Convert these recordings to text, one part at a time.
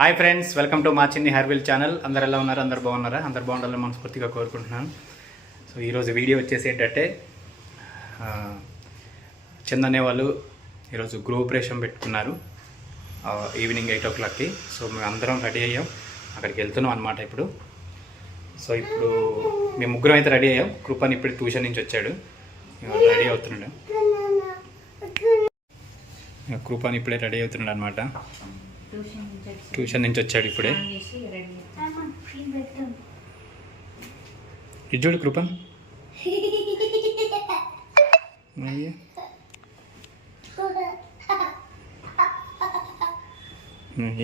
Hi friends, welcome to మా చిన్ని హెయిర్వెల్ channel. అందరు ఎలా ఉన్నారు? అందరు బాగున్నారా? అందరు బాగుండాలని మనస్ఫూర్తిగా కోరుకుంటున్నాను. సో ఈరోజు వీడియో వచ్చేసి ఏంటంటే, చందనే వాళ్ళు ఈరోజు గృహప్రవేశం పెట్టుకున్నారు ఈవినింగ్ 8 o'clockకి. సో మేము అందరం రెడీ అయ్యాం, అక్కడికి వెళ్తున్నాం అనమాట ఇప్పుడు. సో ఇప్పుడు మేము ముగ్గురం అయితే రెడీ అయ్యాం. కృపని ఇప్పుడు ట్యూషన్ నుంచి వచ్చాడు, రెడీ అవుతున్నాడు. కృపని ఇప్పుడే రెడీ అవుతున్నాడు అనమాట. ట్యూషన్ నుంచి వచ్చాడు ఇప్పుడే. ఇది చూడు కృపన్,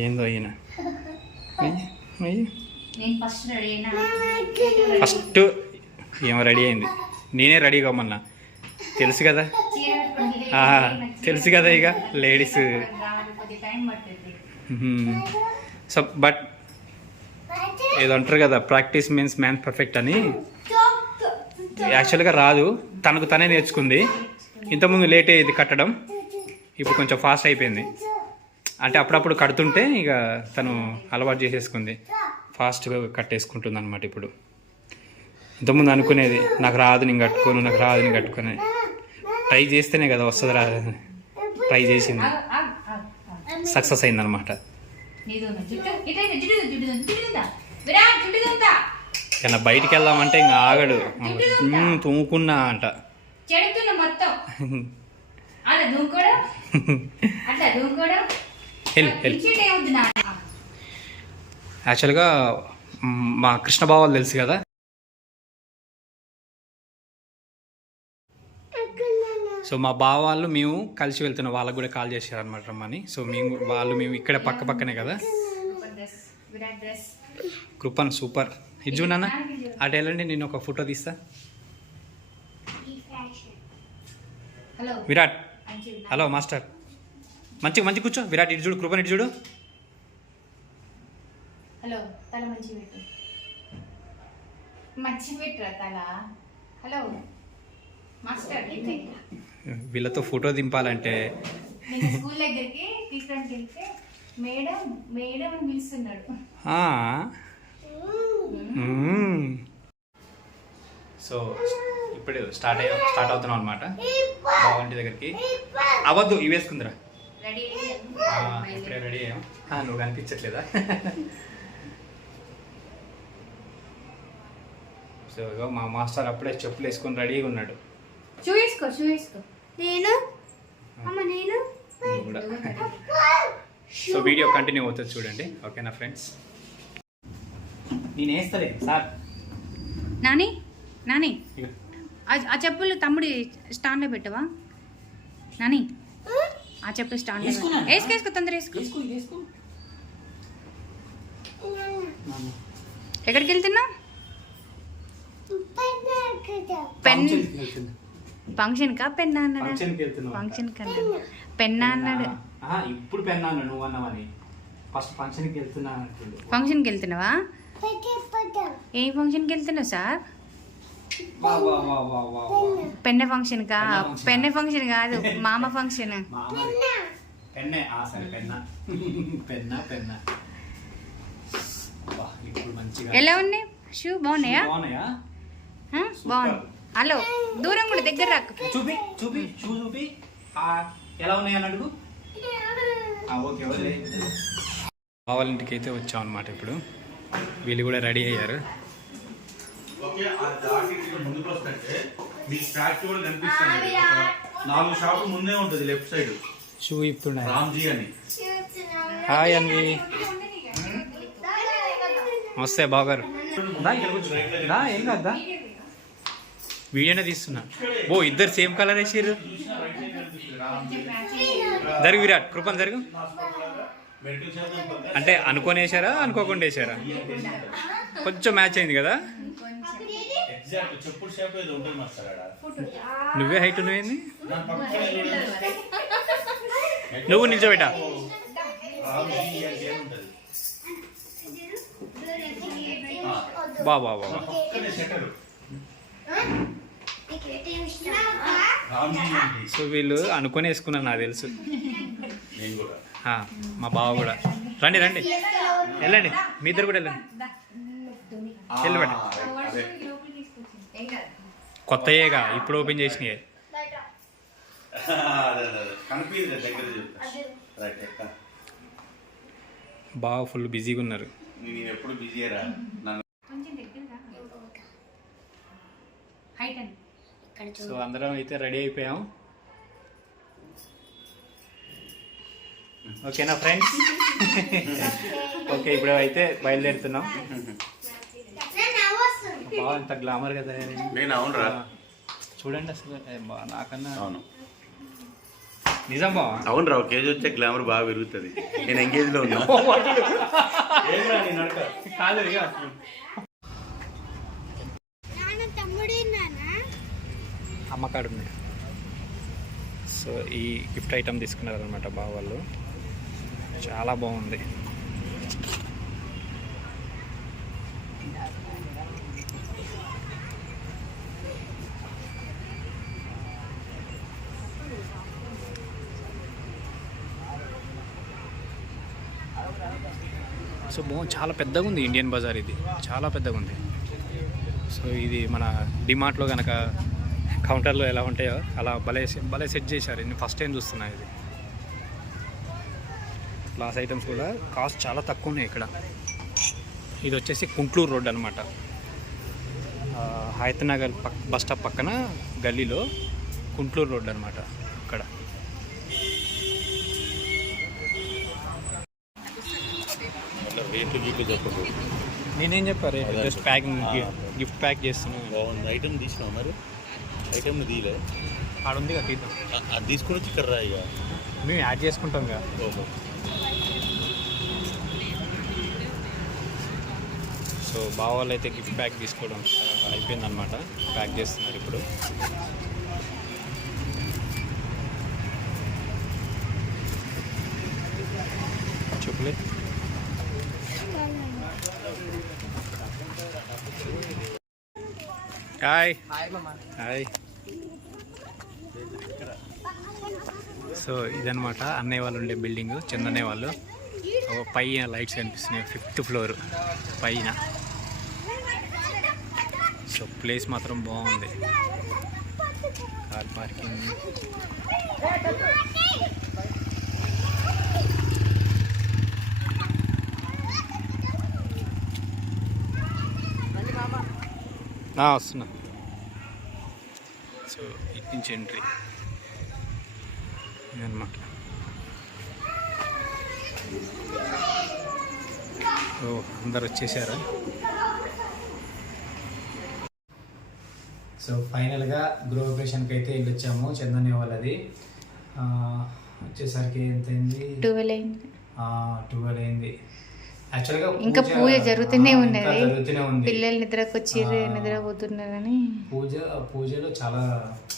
ఏందో ఈయన. ఫస్ట్ ఏమో రెడీ అయింది, నేనే రెడీ కామన్నా. తెలుసు కదా, తెలుసు కదా ఇక లేడీస్. సో బట్ ఏదో అంటారు కదా, ప్రాక్టీస్ మీన్స్ మ్యాన్ పర్ఫెక్ట్ అని. యాక్చువల్గా రాదు, తనకు తనే నేర్చుకుంది. ఇంతకుముందు లేట్ అయ్యేది కట్టడం, ఇప్పుడు కొంచెం ఫాస్ట్ అయిపోయింది. అంటే అప్పుడప్పుడు కడుతుంటే ఇక తను అలవాటు చేసేసుకుంది, ఫాస్ట్గా కట్టేసుకుంటుంది అనమాట. ఇప్పుడు ఇంతకుముందు అనుకునేది నాకు రాదు నేను కట్టుకోను, నాకు రాదు నేను కట్టుకునే. ట్రై చేస్తేనే కదా వస్తుంది, రాదు. ట్రై చేసింది, సక్సెస్ అయిందనమాట. ఏమన్నా బయటికి వెళ్దామంటే ఇంకా ఆగడు, తూముకున్నా అంట. యాక్చువల్గా మా కృష్ణ బావాలు తెలుసు కదా, సో మా బావ వాళ్ళు మేము కలిసి వెళ్తున్నాం. వాళ్ళకు కూడా కాల్ చేశారనమాట రమ్మని. సో మేము ఇక్కడ పక్కనే కదా. కృపన్ సూపర్. ఇది చూడన్నా, అటు వెళ్ళండి, నేను ఒక ఫోటో తీస్తా. విరాట్, హలో మాస్టర్, మంచి కూర్చో. విరాట్ ఇటు చూడు, కృపన్ ఇటు చూడు. హలో, తల మంచి పెట్టు, మంచి పెట్టరా తల. Hello master. వీళ్ళతో ఫోటో దింపాలంటే స్కూల్ దగ్గరికి తీసుకురానికి వెళ్తే మేడం మేడం అని పిలుస్తున్నాడు. సో ఇప్పుడు స్టార్ట్ అవుతున్నాం అనమాట బావంటి దగ్గరికి. అవద్దు, ఇవి వేసుకుందిరా. ఇప్పుడే రెడీ అయ్యాం. నువ్వు కనిపించట్లేదా? సో మా మాస్టర్ అప్పుడే చెప్పులు వేసుకొని రెడీగా ఉన్నాడు. చూసుకో నేను కూడా. సో వీడియో కంటిన్యూ అవుతుంది చూడండి, ఓకేనా ఫ్రెండ్స్? నేను వేస్తలే సార్. నాని ఆ చెప్పులు తమ్ముడి స్టాండ్లో పెట్టవా నాని? ఆ చెప్పులు స్టాండ్ వేసుకో, తొందర వేసుకో. ఎక్కడికి వెళ్తున్నా? ఫంక్షన్ కా పెన్నా అన్నాడు? ఫంక్షన్ కన్నా పెన్నా అన్నాడు. ఇప్పుడు పెన్నా అన్నాడు, నువ్వు అన్నావని. ఫస్ట్ ఫంక్షన్కి వెళ్తున్నా. ఫంక్షన్కి వెళ్తున్నావా? ఏ ఫంక్షన్కి వెళ్తున్నావు సార్? పెన్నె ఫంక్షన్ కా? పెన్నె ఫంక్షన్ కాదు, మామ ఫంక్షన్. ఎలా ఉన్నాయి షూ? బాగున్నాయా? బాగుంది. హలో, దూరం కూడా, దగ్గర రాకు. చూపి ఎలా ఉన్నాయి అని అడుగు. వాళ్ళ ఇంటికి అయితే వచ్చాం అనమాట. ఇప్పుడు వీళ్ళు కూడా రెడీ అయ్యారు. షూ ఇప్పుడున్నాయి. హాయ్ అండి, వస్తే బాగారు. ఏం కదా, వీడియోనే తీస్తున్నా. ఇద్దరు సేమ్ కలర్ వేసారు. జరుగు విరాట్, కృపన్ జరుగు. అంటే అనుకొని వేసారా, అనుకోకుండా వేసారా? కొంచెం మ్యాచ్ అయింది కదా. నువ్వే హైట్ నువ్వేంది, నువ్వు నిల్చోబెట్టా. బాబా సో వీళ్ళు అనుకొని వేసుకున్నారు, నాకు తెలుసు. మా బావ కూడా రండి రండి వెళ్ళండి, మీ ఇద్దరు కూడా వెళ్ళండి. వెళ్ళబెట్టి కొత్తయేగా ఇప్పుడు ఓపెన్ చేసినాయి. బాగా ఫుల్ బిజీగా ఉన్నారు. నేను ఎప్పుడు బిజీరా. సో అందరం అయితే రెడీ అయిపోయాం. ఓకేనా ఫ్రెండ్స్? ఓకే, ఇప్పుడు అయితే బయలుదేరుతున్నాం. బాగా అంత గ్లామర్ కదా. నేను అవునరా, చూడండి అసలు నాకన్నా అవును నిజం బా. అవునరా, ఒక కేజీ వచ్చే గ్లామర్ బాగా పెరుగుతుంది. నేను ఎంగేజ్ లో ఉన్నా. కాదు అమ్మకాడు ఉంది. సో ఈ గిఫ్ట్ ఐటమ్ తీసుకున్నారనమాట బావ వాళ్ళు. చాలా బాగుంది. సో చాలా పెద్దగా ఉంది ఇండియన్ బజార్. ఇది చాలా పెద్దగా ఉంది. సో ఇది మన డిమార్ట్లో కనుక కౌంటర్లో ఎలా ఉంటాయో అలా భలే సెట్ చేశారు. నేను ఫస్ట్ టైం చూస్తున్నా ఇది. గ్లాస్ ఐటమ్స్ కూడా కాస్ట్ చాలా తక్కువ ఉన్నాయి ఇక్కడ. ఇది వచ్చేసి కుంట్లూరు రోడ్ అనమాట. హయత్నగర్ బస్ స్టాప్ పక్కన గల్లీలో కుంట్లూరు రోడ్ అనమాట. అక్కడ నేనేం చెప్పారు, జస్ట్ ప్యాకింగ్ గిఫ్ట్ ప్యాక్ చేస్తున్నాను. బాగుంది. ఐటమ్ తీసినావు మరి? ఐటమ్ తీయలే, ఆడ ఉంది కదా తీద్దాం. అది తీసుకుని వచ్చి ఇక్కడ రా. ఇక మేము యాడ్ చేసుకుంటాం కదా. ఓహో. సో బావాళ్ళు అయితే గిఫ్ట్ ప్యాక్ తీసుకోవడం అయిపోయిందనమాట. ప్యాక్ చేస్తున్నారు ఇప్పుడు. చూపలే. Hi hi. సో ఇదనమాట అన్నయ్య వాళ్ళు ఉండే బిల్డింగ్, చందన్నయ్య వాళ్ళు. పైన లైట్స్ కనిపిస్తున్నాయి, 5th ఫ్లోర్ పైన. సో ప్లేస్ మాత్రం బాగుంది. Car parking. వస్తున్నా. సో ఇటు నుంచి ఎంట్రీ ఇదన్నమాట. ఓ అందరు వచ్చేసారా? సో ఫైనల్గా గృహప్రవేశానికి అయితే వెళ్ళొచ్చాము. చందన్య వాళ్ళది. వచ్చేసరికి ఎంత అయింది? 12 అయింది. యాక్చువల్గా ఇంకా పూజ జరుగుతూనే ఉన్నది. జరుగుతూనే ఉంది. పిల్లలు నిద్రకొచ్చి నిద్రపోతున్నారని పూజలో చాలా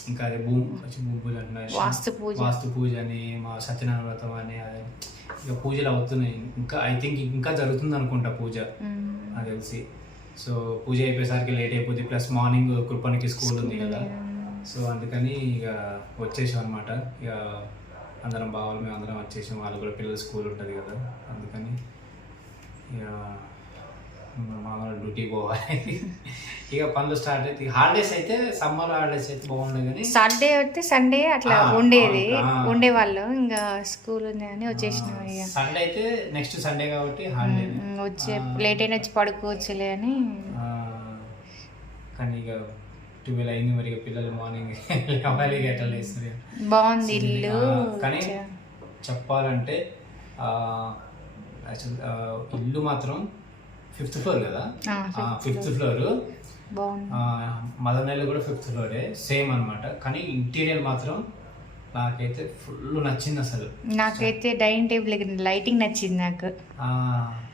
ఇంకా అదే భూమి పూజ అంటున్నారు, వాస్తు పూజ అని, మా సత్యనారాయణ వ్రతం అని, ఇక పూజలు అవుతున్నాయి. ఇంకా ఐ థింక్ ఇంకా జరుగుతుంది అనుకుంటా పూజ, నాకు తెలిసి. సో పూజ అయిపోయేసరికి లేట్ అయిపోతుంది. ప్లస్ మార్నింగ్ కృపణికి స్కూల్ ఉంది కదా. సో అందుకని ఇక వచ్చేసాం అనమాట. ఇక అందరం బావాలి, మేము అందరం వచ్చేసాం. వాళ్ళు కూడా పిల్లలు స్కూల్ ఉంటుంది కదా, అందుకని ఇక మామూలు డ్యూటీ పోవాలి. ఇక పనులు స్టార్ట్ అయితే హాలిడేస్ అయితే సమ్మర్ హాలిడేస్ అయితే బాగుండే, కానీ సాటర్డే అయితే సండే అట్లా ఉండేది. ఉండేవాళ్ళు. ఇంకా స్కూల్ ఉంది అని వచ్చేసినాం. ఇక సండే అయితే నెక్స్ట్ సండే కాబట్టి హాలిడే వచ్చే లేట్ అయినా వచ్చి పడుకోవచ్చులే అని. కానీ ఇక 12 అయింది. మరి ఇక పిల్లలు మార్నింగ్ అమ్మాయిలు ఎట్లా లేస్తారు. బాగుంది ఇల్లు. కానీ చెప్పాలంటే ఇల్లు మాత్రం 5th ఫ్లోర్ కదా. 5th floor. మదనల్లి కూడా 5th ఫ్లోరే, సేమ్ అనమాట. కానీ ఇంటీరియర్ మాత్రం నాకైతే ఫుల్ నచ్చింది. అసలు నాకైతే డైనింగ్ టేబుల్ లైటింగ్ నచ్చింది నాకు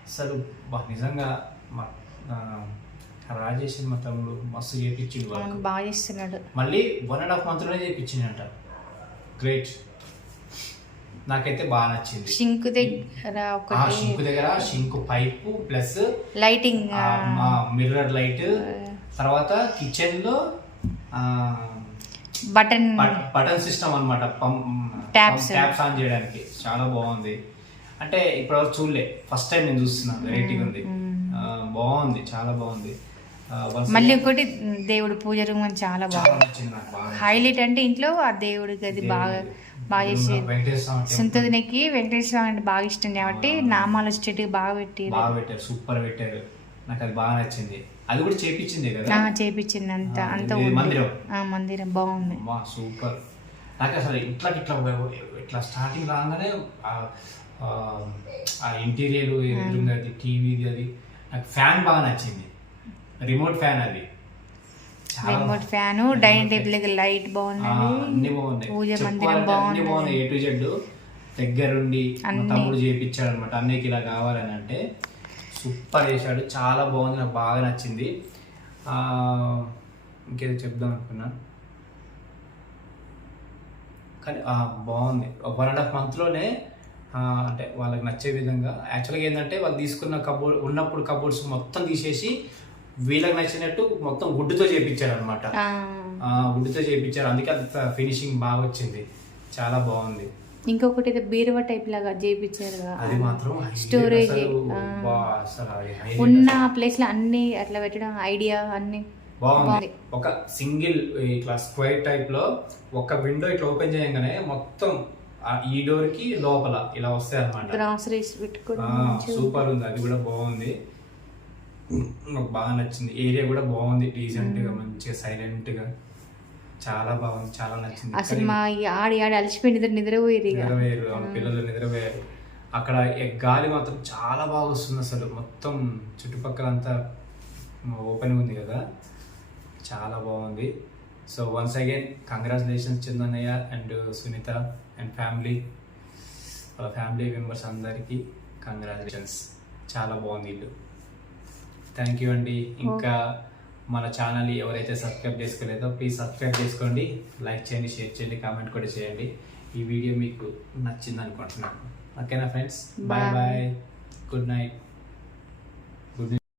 అసలు. నిజంగా రాజేష్ మా తమ్ముడు మస్తు చేయించిండు, బాగా చేస్తున్నాడు. మళ్ళీ 1.5 monthలోనే చేయించిందంట. గ్రేట్. నాకైతే బాగా నచ్చింది. షింక్ దగ్గర sink pipe plus lighting, mirror light. తర్వాత కిచెన్ లో బటన్ సిస్టమ్ అనమాట. ట్యాప్స్ ఆన్ చేయడానికి చాలా బాగుంది. అంటే ఇప్పటివరకు చూడలే, ఫస్ట్ టైం నేను చూస్తున్నా, వెరైటీగా ఉంది. బాగుంది, చాలా బాగుంది. మళ్ళీ ఇంకోటి దేవుడు పూజ రూమ్ అని చాలా చాలా బాగుంది. నచ్చింది నాకు బాగా. హైలైట్ అంటే ఇంట్లో ఆ దేవుడికి అది బాగా బాగా చేసేది. వెంకటేశ్వర స్వామి temple సుంతదినికి వెంకటేశ్వర స్వామి అంటే బాగా ఇష్టం కాబట్టి నామాలు వచ్చేటివి బాగా పెట్టి బాగా పెట్టారు, సూపర్ పెట్టారు. నాకు అది బాగా నచ్చింది. అది కూడా చేపించింది కదా, చేపించింది అంత ఆ, అంత ఇది ఉంది. మందిరం. మందిరం బాగుంది. సూపర్. నాకు అసలు ఇట్లా స్టార్టింగ్ రాగానే ఆ ఇంటీరియర్ ఎదురుంది, అది టీవీది, అది నాకు ఫ్యాన్ బాగా నచ్చింది, రిమోట్ ఫ్యాన్ అది. రిమోట్ ఫ్యాన్, డైనింగ్ టేబుల్ దగ్గర లైట్ బాగున్నది, అన్ని బాగున్నాయి, పూజ మందిరం చెప్పుకోవాలంటే అన్ని బాగున్నాయి. బాగుంది. ఏ టు జెడ్ దగ్గరుండి మా తమ్ముడు చేయించాడు అనమాట, అన్నయ్యకి ఇలా కావాలని అంటే సూపర్ చేశాడు, చాలా బాగుంది, నాకు బాగా నచ్చింది. ఇంకేదో చెప్దాం అనుకున్నా కానీ బాగుంది. 1.5 monthలోనే అంటే వాళ్ళకి నచ్చే విధంగా. యాక్చువల్గా ఏంటంటే వాళ్ళు తీసుకున్న కబోర్డ్స్ మొత్తం తీసేసి వీళ్ళకి నచ్చినట్టు మొత్తం వుడ్తో చేయించారు అనమాట. వుడ్తో చేయించారు, అందుకే అంత ఫినిషింగ్ బాగా వచ్చింది, చాలా బాగుంది. ఇంకొకటి ఏదో బీరువా టైప్ లాగా చేయించారు అది మాత్రం స్టోరేజ్ ఉన్న ప్లేస్ లో అన్ని అట్లా పెట్టడం ఐడియా అన్ని బాగుంది. ఒక సింగిల్ ఇట్లా స్క్వేర్ టైప్ లో ఒక విండో ఇట్లా ఓపెన్ చేయగానే మొత్తం ఈ డోర్ కి లోపల ఇలా వస్తాయి అన్నమాట. గ్రాసరీస్ పెట్టుకోవడం సూపర్ ఉంది, అది కూడా బాగుంది, నాకు బాగా నచ్చింది. ఏరియా కూడా బాగుంది, డీసెంట్ గా మంచిగా సైలెంట్ గా, చాలా బాగుంది, చాలా నచ్చింది. అసలు మా ఆడి అలసిపోయి నిద్రపోయేది నిద్రపోయారు, పిల్లలు నిద్రపోయారు. అక్కడ గాలి మాత్రం చాలా బాగా వస్తుంది, అసలు మొత్తం చుట్టుపక్కల అంతా ఓపెన్ ఉంది కదా, చాలా బాగుంది. సో వన్స్ అగైన్ కంగ్రాచులేషన్స్ చందన్నయ్య అండ్ సునీత అండ్ ఫ్యామిలీ, వాళ్ళ ఫ్యామిలీ మెంబర్స్ అందరికీ కంగ్రాచులేషన్స్, చాలా బాగుంది ఇల్లు. థ్యాంక్ యూ అండి. ఇంకా మన ఛానల్ ఎవరైతే సబ్స్క్రైబ్ చేసుకోలేదో ప్లీజ్ సబ్స్క్రైబ్ చేసుకోండి, లైక్ చేయండి, షేర్ చేయండి, కామెంట్ కూడా చేయండి. ఈ వీడియో మీకు నచ్చింది అనుకుంటున్నాను. ఓకేనా friends, bye bye, good night.